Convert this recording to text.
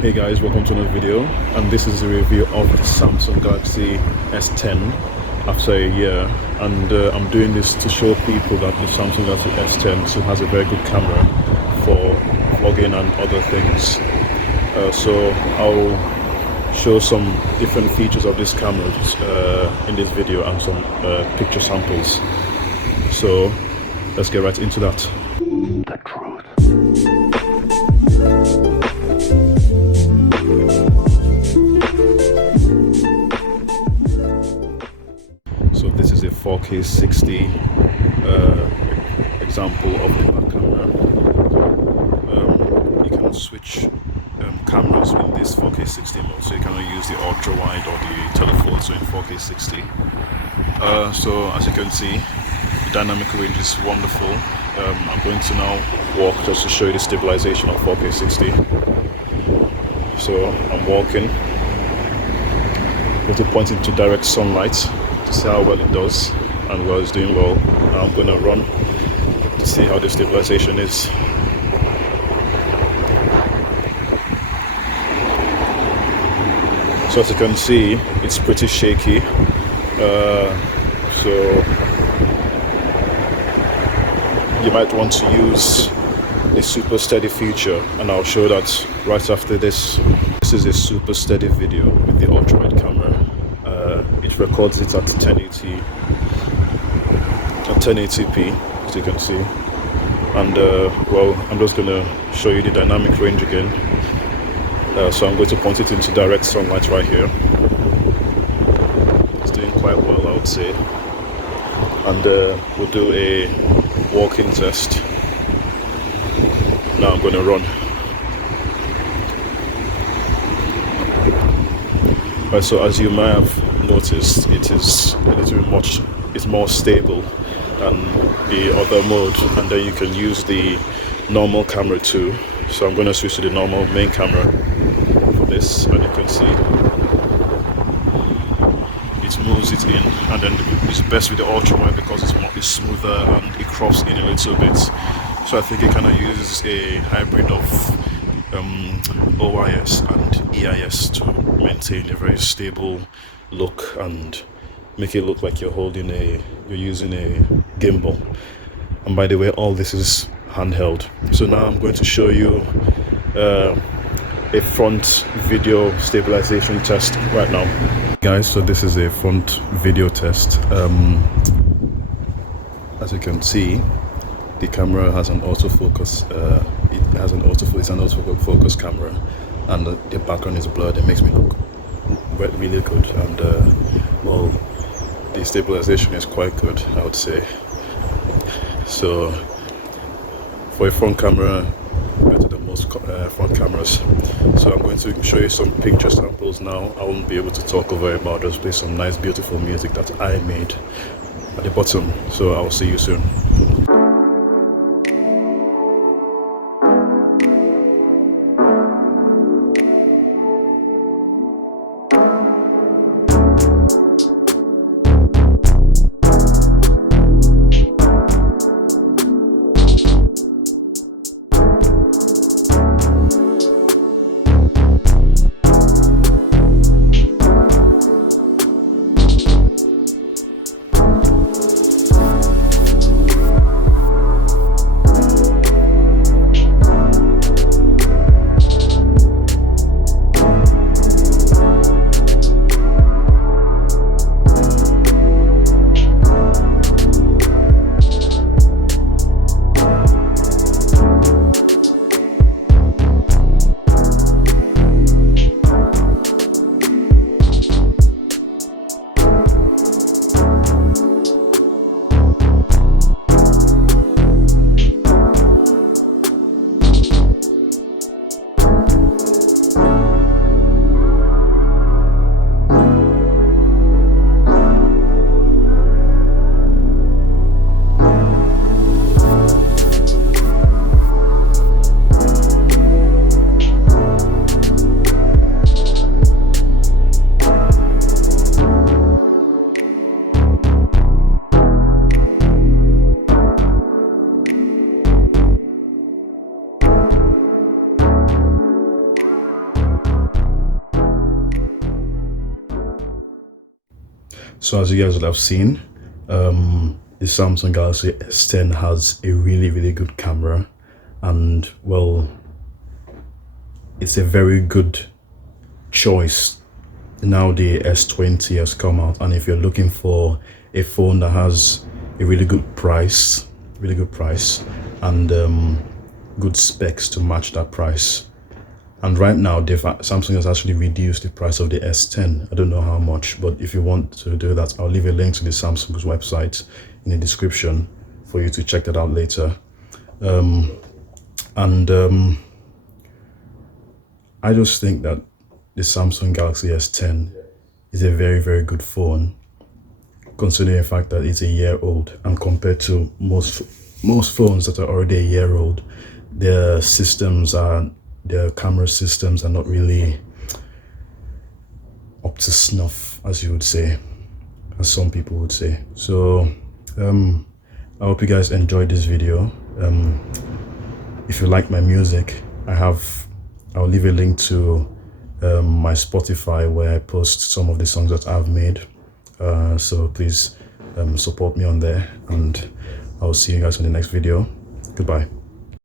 Hey guys, welcome to another video, and this is a review of the Samsung Galaxy S10 after a year. And I'm doing this to show people that the Samsung Galaxy S10 still has a very good camera for vlogging and other things. So I'll show some different features of this camera in this video and some picture samples. So let's get right into that. The truth. So this is a 4K 60 example of the back camera. You can switch cameras in this 4K 60 mode, so you cannot use the ultra wide or the telephoto in 4K 60. So as you can see, the dynamic range is wonderful. I'm going to now walk just to show you the stabilization of 4K 60. So I'm walking, going to point into direct sunlight to see how well it does, and well, it's doing well. Now I'm going to run to see how the stabilization is. So as you can see, it's pretty shaky. So you might want to use the super steady feature, and I'll show that right after this. This is a super steady video with the ultra wide camera. It records it at 1080p, as you can see. And well, I'm just gonna show you the dynamic range again. So I'm going to point it into direct sunlight right here. It's doing quite well, I would say. And we'll do a walking test. Now I'm going to run. Right, so as you might have noticed, it's more stable than the other mode, and then you can use the normal camera too. So I'm going to switch to the normal main camera for this, and you can see it moves it in, and then it's best with the ultra wide because it's smoother and it crops in a little bit. So I think it kind of uses a hybrid of OIS and EIS to maintain a very stable look and make it look like you're using a gimbal. And by the way, all this is handheld. So now I'm going to show you a front video stabilization test right now, guys. So this is a front video test. As you can see, the camera has an autofocus. It's an autofocus camera, and the background is blurred. It makes me look really good, and well, the stabilization is quite good, I would say. So for a front camera, better than most front cameras. So I'm going to show you some picture samples now. I won't be able to talk over about, just play some nice beautiful music that I made at the bottom. So I'll see you soon. So as you guys will have seen, the Samsung Galaxy S10 has a really good camera, and well, it's a very good choice. Now the S20 has come out, and if you're looking for a phone that has a really good price and good specs to match that price, and right now Samsung has actually reduced the price of the S10. I don't know how much, but if you want to do that, I'll leave a link to the Samsung's website in the description for you to check that out later. I just think that the Samsung Galaxy S10 is a very good phone, considering the fact that it's a year old, and compared to most phones that are already a year old, their camera systems are not really up to snuff, as you would say, as some people would say. So I hope you guys enjoyed this video. If you like my music, I'll leave a link to my Spotify, where I post some of the songs that I've made. So please support me on there, and I'll see you guys in the next video. Goodbye.